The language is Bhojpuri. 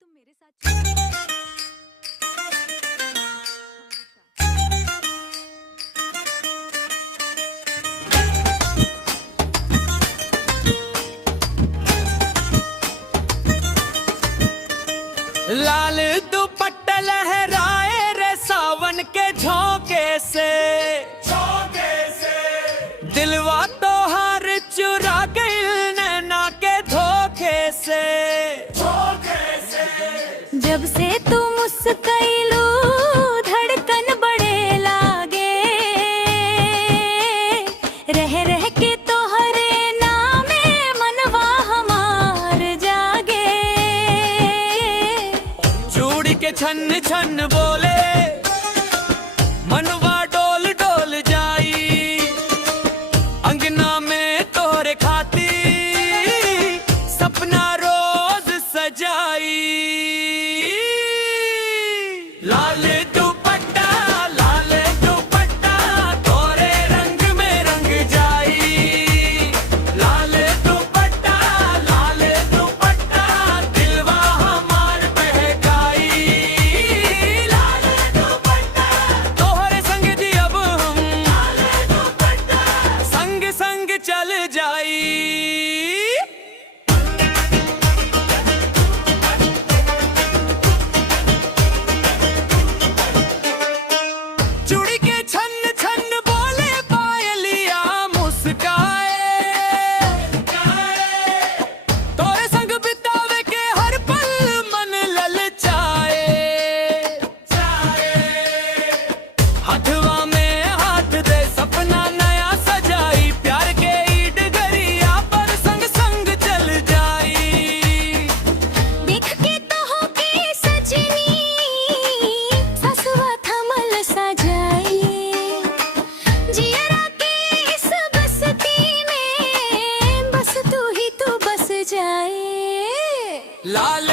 तुम मेरे साथ लाल दुपट्टा लहराए रे सावन के झोंके से दिलवा तो हार चुरा गई नैना के धोखे से। जब से तू मुस्कैलू धड़कन बड़े लागे, रह रह के तोहरे नामे मनवा हमार जागे। चूड़ी के छन छन बोले मनवा डोल डोल जाई, अंगना में तोरे खाती सपना रोज सजाई। लाल दुपट्टा तोरे रंग में रंग जाई। लाल दुपट्टा दिलवा हमार बहकाई। लाल दुपट्टा तोहरे संग जी अब हम संग संग चल जाई। चूड़ी के छन छन बोले पायलिया मुस्काए, तोरे संग बितावे के हर पल मन ललचाए। हथवा में हाथ दे सपना नया सजाई, प्यार के ईद गरिया पर संग संग चल जाई। देख के तो हो के सजनी ससुआ थमल सजाई। जियरा के इस बस्ती में बस तू ही तू बस जाए। लाल